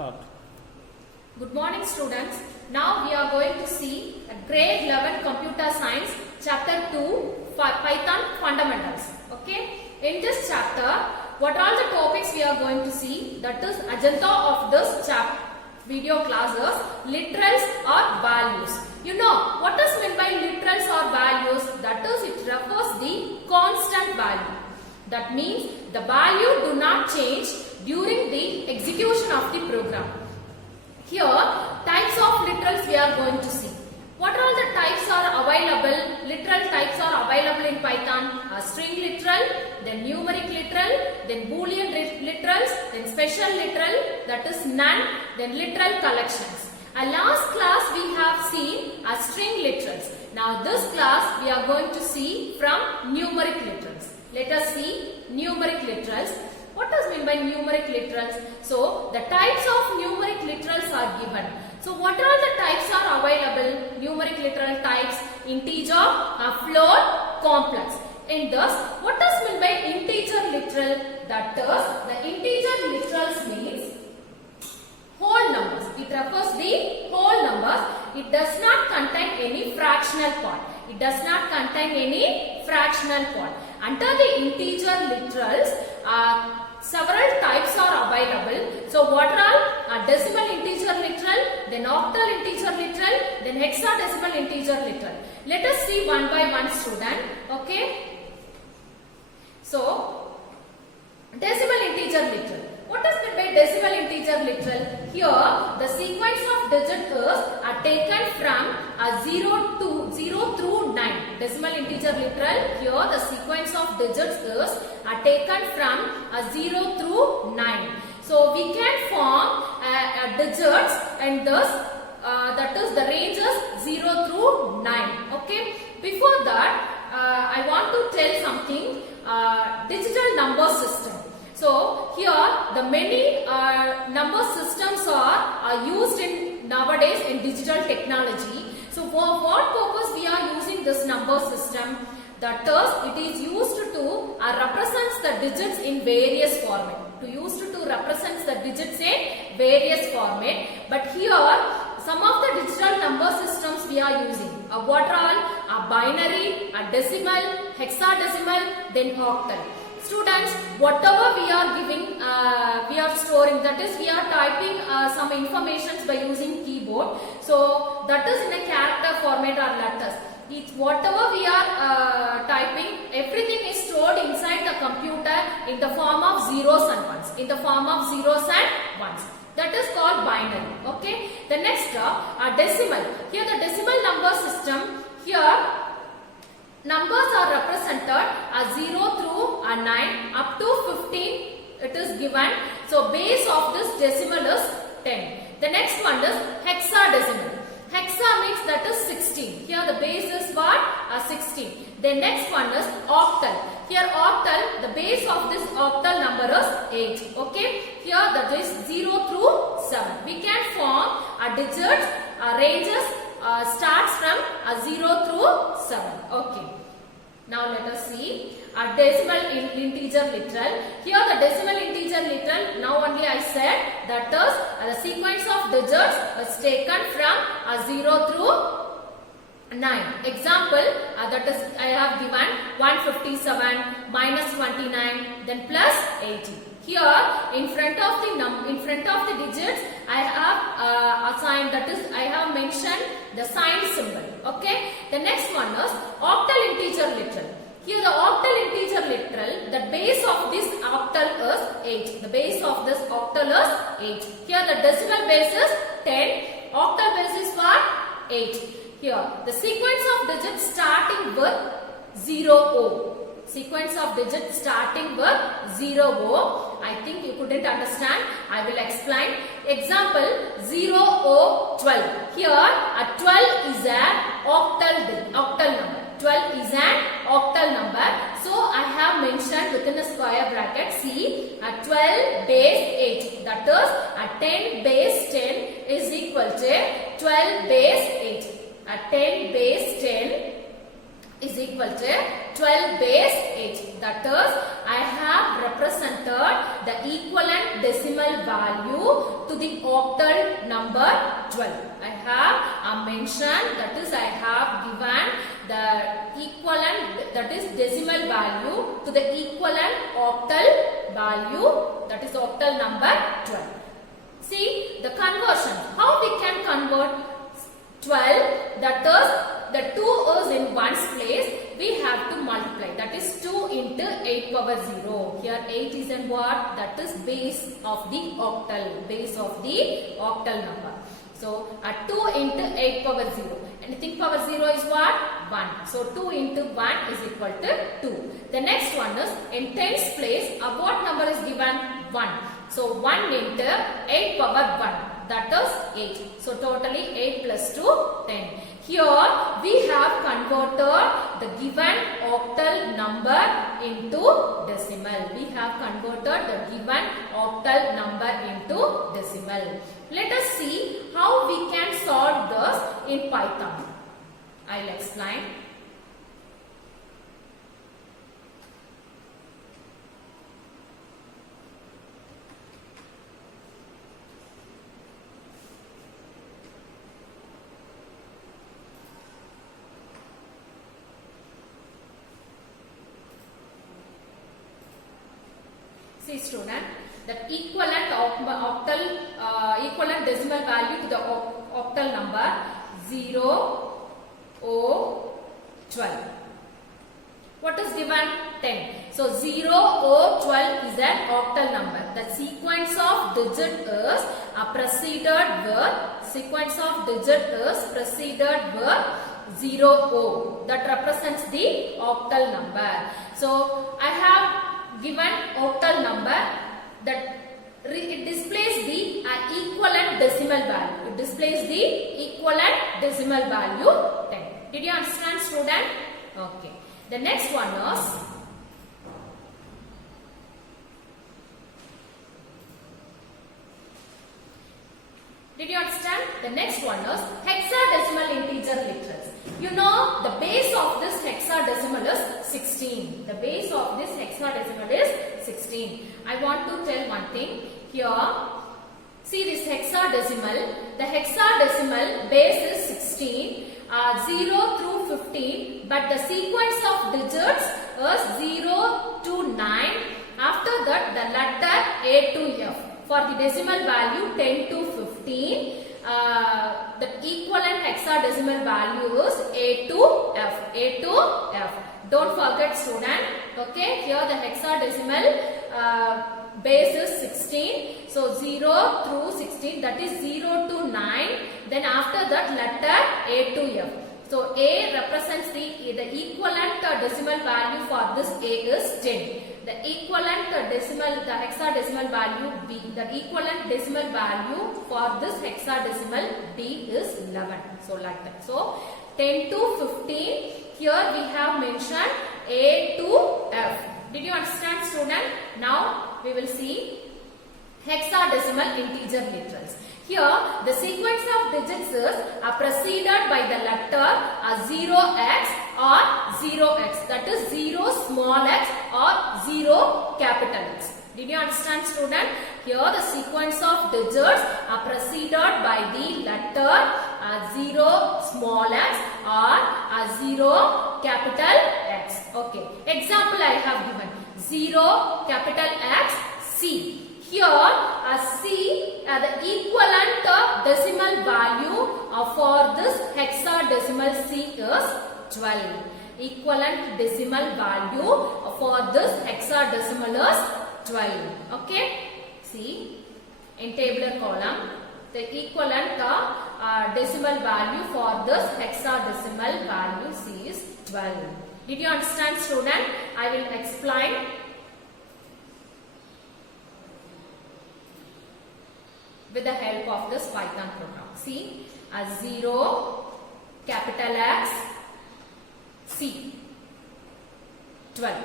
Start. Good morning students. Now we are going to see grade 11 computer science chapter 2 Python fundamentals. Okay. In this chapter, what are the topics we are going to see? That is agenda of this video classes, literals or values. You know what is meant by literals or values? That is, it refers the constant value. That means the value do not change during the execution of the program. Here, types of literals we are going to see. What all the types are available? Literal types are available in Python. String literal, then numeric literal, then boolean literals, then special literal, that is none, then literal collections. Last class we have seen string literals. Now this class we are going to see from numeric literals. Let us see numeric literals. What does mean by numeric literals? So the types of numeric literals are given. So what are the types are available? Numeric literal types: integer, float, complex. In this, what does mean by integer literal? That is, the integer literals means whole numbers. It refers the whole numbers. It does not contain any fractional part. It does not contain any fractional part. Under the integer literals, several types are available. So what are all? Decimal integer literal, then octal integer literal, then hexadecimal integer literal. Let us see one by one, student. Okay. So decimal integer literal. What is meant by decimal integer literal? Here the sequence of digits are taken from 0 through 9. Decimal integer literal. Here the sequence of digits are taken from 0 through 9. So we can form digits, and thus that is the ranges 0 through 9. Okay. Before that, I want to tell something. Digital number system. So here the many number systems are used in nowadays in digital technology. So for what purpose we are using this number system? That is, it is used to represents the digits in various format. Represents the digits in various format. But here some of the digital number systems we are using. What are all? A binary, a decimal, hexadecimal, then octal. Students, whatever we are giving, we are storing, that is, we are typing some informations by using keyboard. So that is in a character format or letters. Whatever we are typing, everything is stored inside the computer in the form of zeros and ones. That is called binary. Okay. The next decimal. Here the decimal number system. Here numbers are represented as 0 through 9 up to 15 it is given. So base of this decimal is 10. The next one is hexadecimal. Hexa means that is 16. Here the base is what? 16. The next one is octal. Here octal, the base of this octal number is 8. Okay. Here that is 0 through 7. We can form a digits, ranges starts from 0 through 7. Okay. Now let us see a decimal integer literal. Here the decimal integer literal, now only I said, that is the sequence of digits is taken from 0 through 9. Example, that is I have given 157 minus 29 then plus 80. Here in front of the digits I have assigned, that is I have mentioned the sign symbol. Okay. The next one is octal integer literal. Here the octal integer literal, the base of this octal is 8. The base of this octal is 8. Here the decimal base is 10. Octal base is what? 8. Here the sequence of digits starting with 0O. Sequence of digits starting with 0O. I think you couldn't understand. I will explain. Example 0O12. Here a 12 is an octal number. 12 is an octal number. So I have mentioned within a square bracket. See, a 12 base 8. That is a 10 base 10 is equal to 12 base 8. A 10 base 10 is equal to 12 base 8. That is, I have represented the equivalent decimal value to the octal number 12. I have mentioned, that is I have given the equivalent, that is decimal value to the equivalent octal value, that is octal number 12. See the conversion. How we can convert 12, that is the 2 is in ones place, we have to multiply, that is 2 into 8 power 0. Here 8 is in what? That is base of the octal, base of the octal number. So 2 into 8 power 0. Anything power 0 is what? 1. So 2 into 1 is equal to 2. The next one is in tens place, what number is given? 1. So 1 into 8 power 1. That is 8. So totally 8 plus 2, 10. Here we have converted the given octal number into decimal. We have converted the given octal number into decimal. Let us see how we can solve this in Python. I will explain. See student, the equivalent octal, equivalent decimal value to the octal number 0, 0, 12. What is given? 10. So 0, 0, 12 is an octal number. The sequence of digit is preceded with 0, 0. That represents the octal number. So I have given octal number, that it displays the equivalent decimal value. It displays the equivalent decimal value 10. Did you understand student? Okay. The next one is did you understand? The next one is hexadecimal integer literals. You know the base of this hexadecimal is 16. The base of this hexadecimal is 16. I want to tell one thing here. See this hexadecimal. The hexadecimal base is 16. 0 through 15, but the sequence of digits is 0 to 9. After that, the letter A to F. For the decimal value 10 to 15, the equivalent hexadecimal value is A to F. A to F. Don't forget student. Okay, here the hexadecimal base is 16. So 0 through 16, that is 0 to 9. Then after that letter A to F. So A represents the equivalent decimal value for this A is 10. The equivalent decimal, the hexadecimal value B, the equivalent decimal value for this hexadecimal B is 11. So like that. So 10 to 15, here we have mentioned A to F. Did you understand student? Now we will see hexadecimal integer literals. Here the sequence of digits is preceded by the letter 0x or 0x, that is 0 small x or 0 capital X. Did you understand student? Here the sequence of digits are preceded by the letter 0 small x or 0 capital X. Okay. Example I have given 0 capital X C. Here C, the equivalent decimal value for this hexadecimal C is 12. Equivalent decimal value for this hexadecimal is 12. Okay. See, in tabular column, the equivalent decimal value for this hexadecimal value C is 12. Did you understand student? I will explain. With the help of this Python program. See, 0 capital X C 12.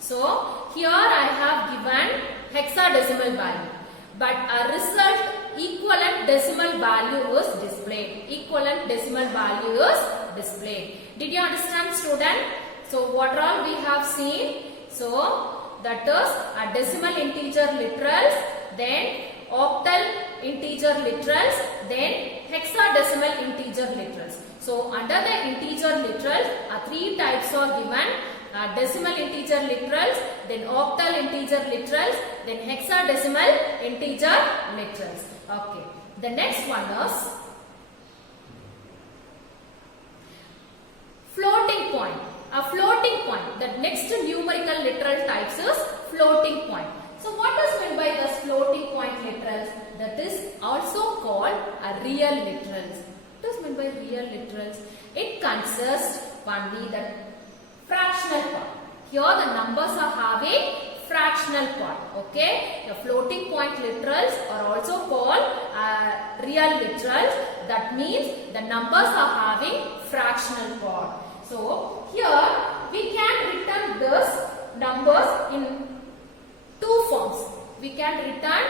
So here I have given hexadecimal value, but a result equivalent decimal value is displayed. Equivalent decimal value is displayed. Did you understand student? So what all we have seen? So that is decimal integer literals, then octal integer literals, then hexadecimal integer literals. So under the integer literals, three types are given. Decimal integer literals, then octal integer literals, then hexadecimal integer literals. Okay. The next one is floating point. A floating point. The next numerical literal types is floating point. So what is meant by the floating point literals? That is also called a real literals. What is meant by real literals? It consists only the fractional part. Here the numbers are having fractional part. Okay. The floating point literals are also called real literals. That means the numbers are having fractional part. So here we can return this numbers in two forms. We can return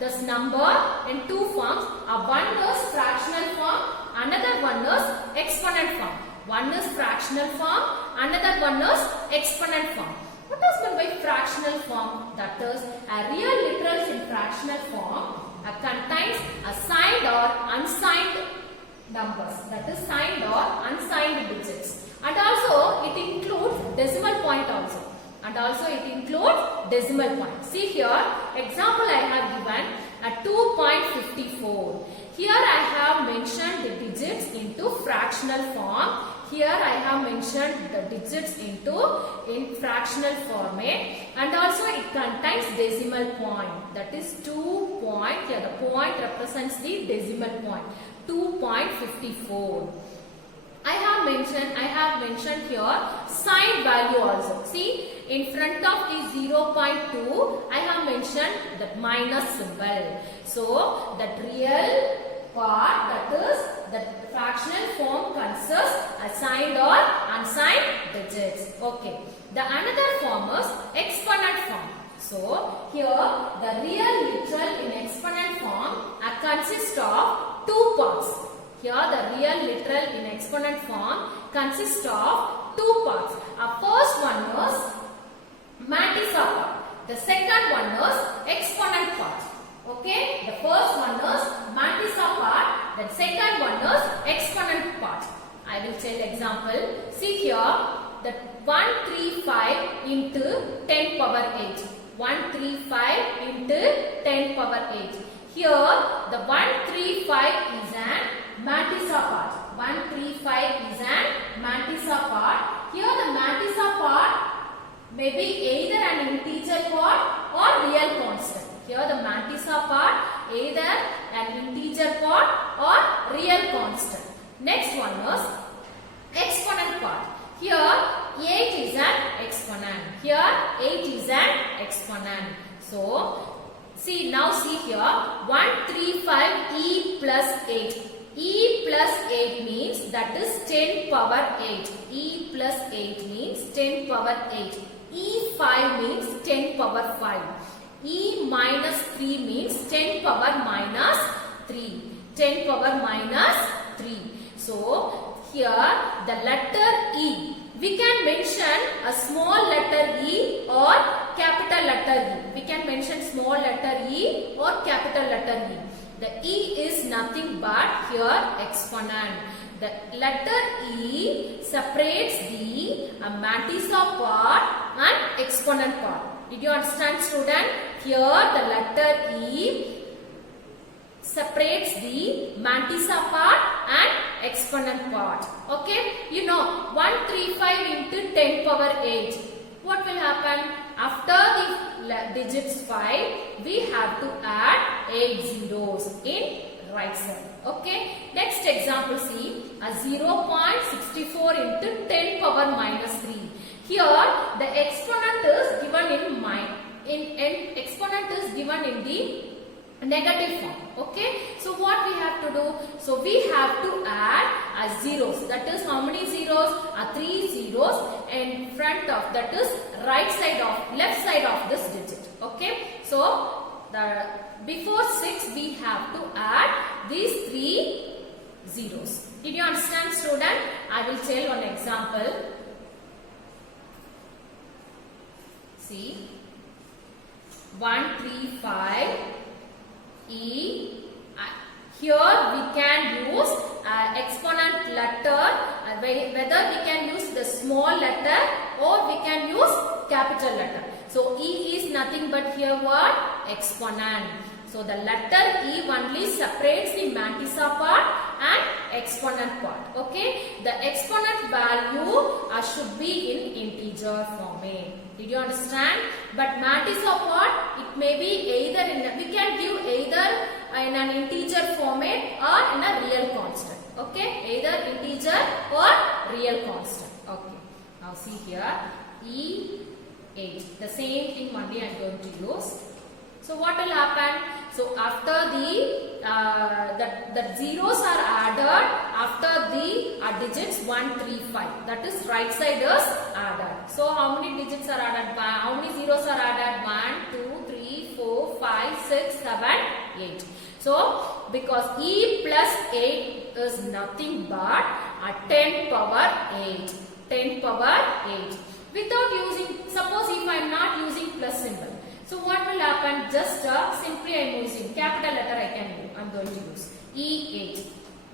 this number in two forms. One is fractional form, another one is exponent form. One is fractional form, another one is exponent form. What is meant by fractional form? That is real literals in fractional form contains signed or unsigned numbers. That is signed or unsigned digits. And also it includes decimal point also. And also it includes decimal point. See here, example I have given a 2.54. Here I have mentioned the digits into fractional form. Here I have mentioned the digits in fractional format, and also it contains decimal point. That is 2 point. Here the point represents the decimal point. 2.54. I have mentioned here sign value also. See, in front of the 0.2, I have mentioned the minus symbol. So that real part, that is the fractional form, consists signed or unsigned digits. Okay. The another form is exponent form. So here the real literal in exponent form consists of two parts. Here the real literal in exponent form consists of two parts. First one is mantissa part. The second one is exponent part. Okay, the first one is mantissa part. The second one is exponent part. I will tell example. See here, that 135 into 10 power 8. 135 into 10 power 8. Here the 135 is an mantissa part. 135 is an mantissa part. Here the mantissa part may be either an integer part or real constant. Here the mantissa part either an integer part or real constant. Next one is exponent part. Here 8 is an exponent. Here 8 is an exponent. So see, now see here 135 e plus 8. E plus 8 means that is 10 power 8. E plus 8 means 10 power 8. E5 means 10 power 5. E minus 3 means 10 power minus 3. 10 power minus 3. So here the letter E. We can mention a small letter E or capital letter E. We can mention small letter E or capital letter E. The E is nothing but here exponent. The letter E separates the mantissa part and exponent part. Did you understand, student? Here the letter E separates the mantissa part and exponent part. Okay? You know 135 into 10 power 8. What will happen? After the digits 5, we have to add 8 zeros in right side. Okay? Next example, see a 0.64 into 10 power minus 3. Here the exponent is given in exponent is given in the negative form. Okay, so what we have to do? So we have to add zeros. That is how many zeros? 3 zeros in front of, that is left side of this digit. Okay, so the before 6 we have to add these 3 zeros. Did you understand, student? I will tell one example. See, 135 E. Here we can use exponent letter, whether we can use the small letter or we can use capital letter. So E is nothing but here what? Exponent. So the letter E only separates the mantissa part and exponent part. Okay. The exponent value should be in integer format. Did you understand? But mantissa part, it may be either we can give either in an integer format or in a real constant. Okay. Either integer or real constant. Okay. Now see here E8. The same thing only I am going to use. So what will happen? So after the zeros are added after the digits 1, 3, 5. That is right side is added. So how many digits are added? How many zeros are added? 1, 2, 3, 4, 5, 6, 7, 8. So because E plus 8 is nothing but 10 power 8. 10 power 8. Without using, suppose if I am not using plus symbol. So what will happen? Just simply I am using capital letter I am going to use E8.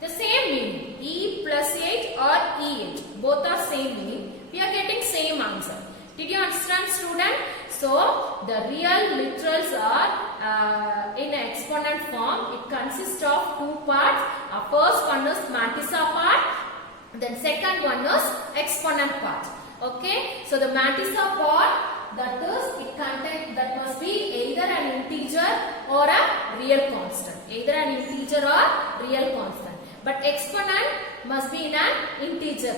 The same meaning, E plus 8 or E8. Both are same meaning. We are getting same answer. Did you understand, student? So the real literals are in exponent form. It consists of two parts. First one is mantissa part. Then second one is exponent part. Okay. So the mantissa part, that is, it contains, that must be either an integer or a real constant. Either an integer or real constant. But exponent must be in an integer.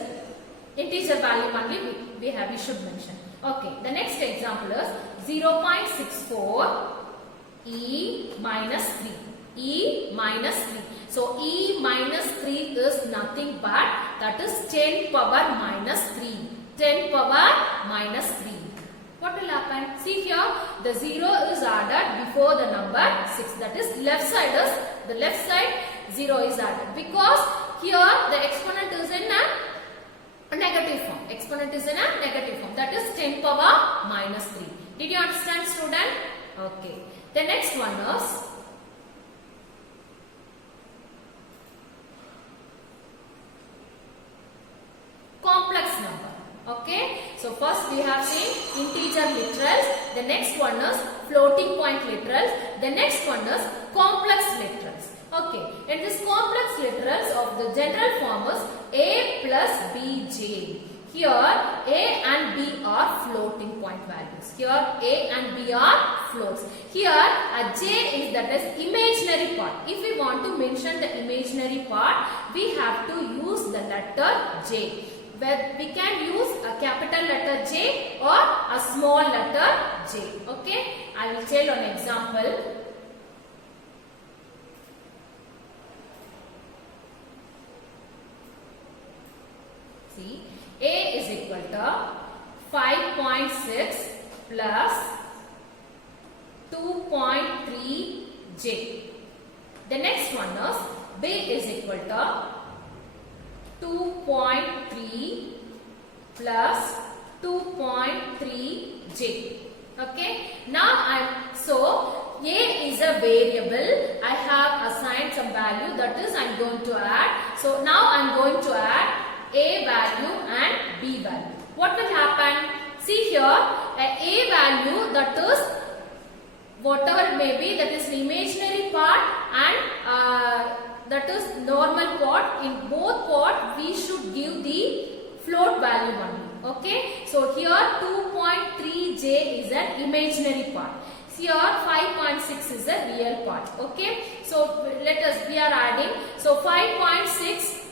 Integer value only we should mention. Okay. The next example is 0.64 E minus 3. E minus 3. So E minus 3 is nothing but that is 10 power minus 3. 10 power minus 3. What will happen? See here, the 0 is added before the number 6. That is left side is, the left side 0 is added. Because here the exponent is in a negative form. Exponent is in a negative form. That is 10 power minus 3. Did you understand, student? Okay. The next one is complex number. Okay. So first we have seen integer literals. The next one is floating point literals. The next one is complex literals. Okay. And this complex literals of the general form is A plus Bj. Here A and B are floating point values. Here A and B are floats. Here J is, that is, imaginary part. If we want to mention the imaginary part, we have to use the letter J. Where we can use a capital letter J or a small letter J. Okay. I will tell an example. See, A is equal to 5.6 plus 2.3 J. The next one is B is equal to 2.3 plus 2.3 J. Okay. Now so A is a variable. I have assigned some value, that is I am going to add. So now I am going to add A value and B value. What will happen? See here, A value, that is whatever it may be, that is the imaginary part and that is normal part. In both part we should give the float value only. Okay. So here 2.3J is an imaginary part. Here 5.6 is a real part. Okay. So we are adding. So 5.6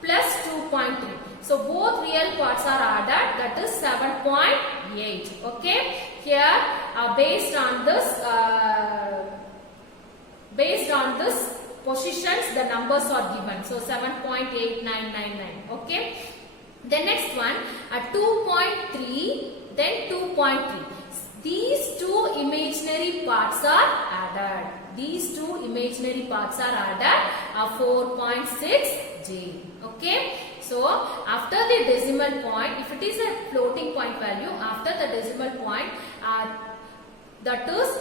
plus 2.3. So both real parts are added, that is 7.8. Okay. Here based on this positions, the numbers are given. So 7.8999. Okay. The next one 2.3, then 2.3. These two imaginary parts are added. These two imaginary parts are added 4.6J. Okay. So after the decimal point, if it is a floating point value, after the decimal point, that is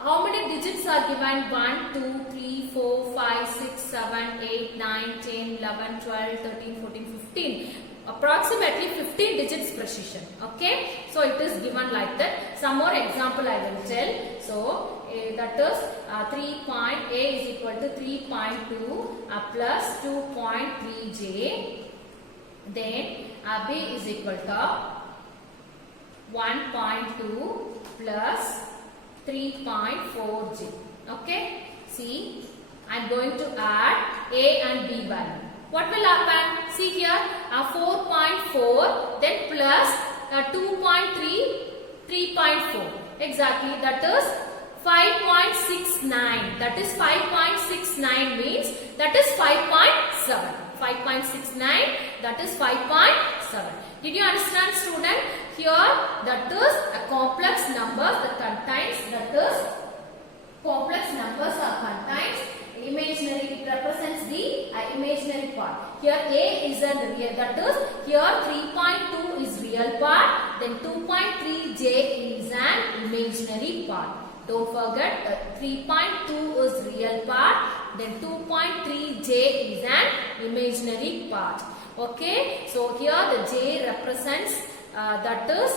How many digits are given? 1, 2, 3, 4, 5, 6, 7, 8, 9, 10, 11, 12, 13, 14, 15. Approximately 15 digits precision. Okay. So it is given like that. Some more example I will tell. So that is A is equal to 3.2 plus 2.3j. Then B is equal to 1.2 plus 3.4j. Okay. See, I am going to add A and B value. What will happen? See here, 4.4, then plus 2.3, 3.4. Exactly, that is 5.69. That is 5.69 means that is 5.7. 5.69, that is 5.7. Did you understand, student? Here, that is a complex number that contains, that is complex numbers are contains imaginary, it represents the imaginary part. Here A is a real, that is here 3.2 is real part, then 2.3j is an imaginary part. Don't forget 3.2 is real part, then 2.3j is an imaginary part. Okay, so here the j represents that is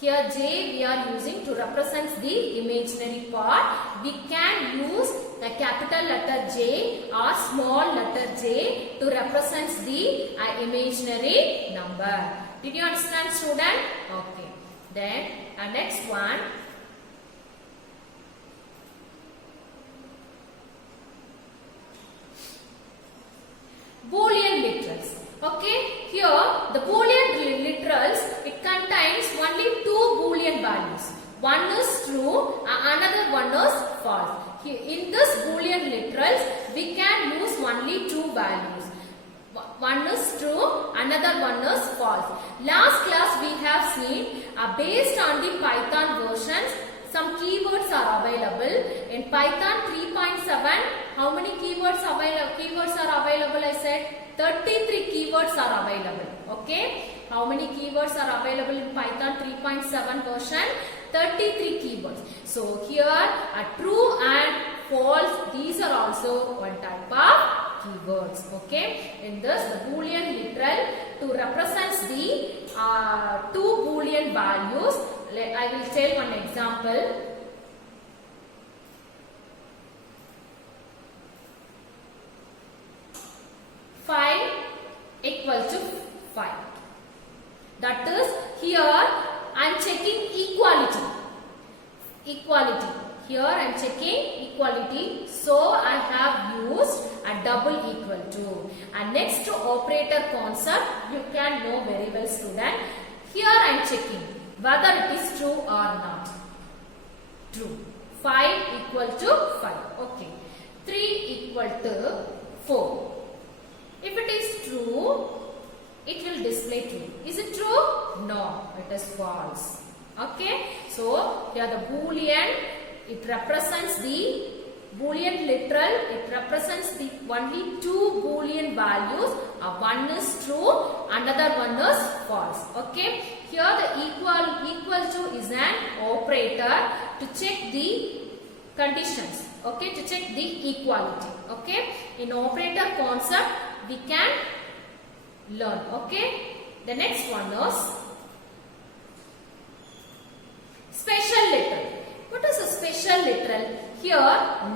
here j we are using to represent the imaginary part. We can use the capital letter J or small letter j to represent the imaginary number. Did you understand, student? Okay. Then next one. Boolean literals. Okay, here the Boolean literals, it contains only two Boolean values. One is true, another one is false. Here, in this Boolean literals, we can use only two values. One is true, another one is false. Last class we have seen based on the Python versions, some keywords are available. In Python 3.7, how many keywords are available? I said 33 keywords are available. Okay. How many keywords are available in Python 3.7 version? 33 keywords. So here true and false, these are also one type of keywords. Okay. In this, the Boolean literal to represent the two Boolean values. I will tell one example. Five equal to 5. That is here I am checking equality. Equality. Here I am checking equality. So I have used a double equal to. And next to operator concept, you can know very well, student. Here I am checking whether it is true or not. True. 5 equal to 5. Okay. 3 equal to 4. If it is true, it will display true. Is it true? No, it is false. Okay. So, here the Boolean, it represents the Boolean literal, it represents the only two Boolean values. One is true, another one is false. Okay. Here the equal to is an operator to check the conditions. Okay, to check the equality. Okay. In operator concept, we can learn. Okay. The next one is special literal. What is a special literal? Here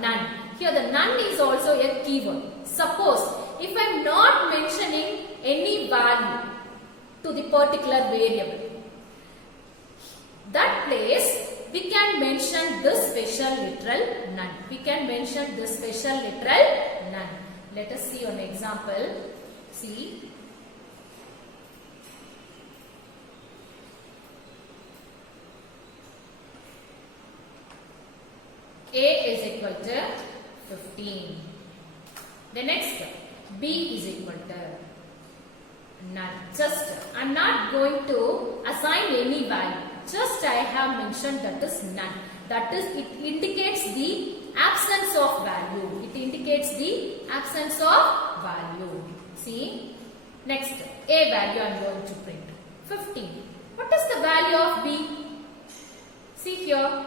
none. Here the none is also a keyword. Suppose if I am not mentioning any value to the particular variable, that place we can mention this special literal none. We can mention this special literal none. Let us see an example. See. A is equal to 15. The next B is equal to none. Just I am not going to assign any value. Just I have mentioned that is none. That is, it indicates the absence of value. It indicates the absence of value. See. Next, A value I am going to print. 15. What is the value of B? See here.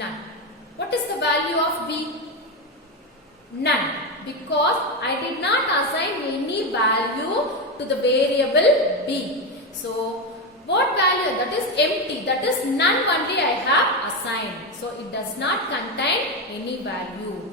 None. What is the value of B? None. Because I did not assign any value to the variable B. So, what value? That is empty. That is none only I have assigned. So, it does not contain any value.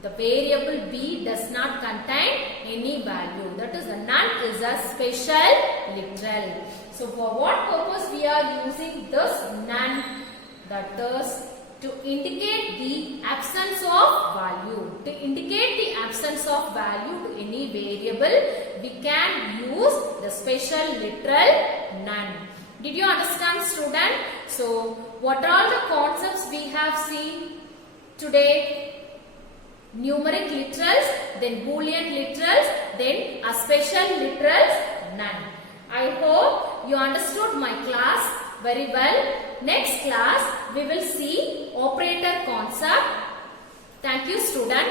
The variable B does not contain any value. That is, the none is a special literal. So, for what purpose we are using this none? That is to indicate the absence of value. To indicate the absence of value to any variable, we can use the special literal none. Did you understand, student? So, what are the concepts we have seen today? Numeric literals, then Boolean literals, then a special literals, none. I hope you understood my class very well. Next class, we will see operator concept. Thank you, student.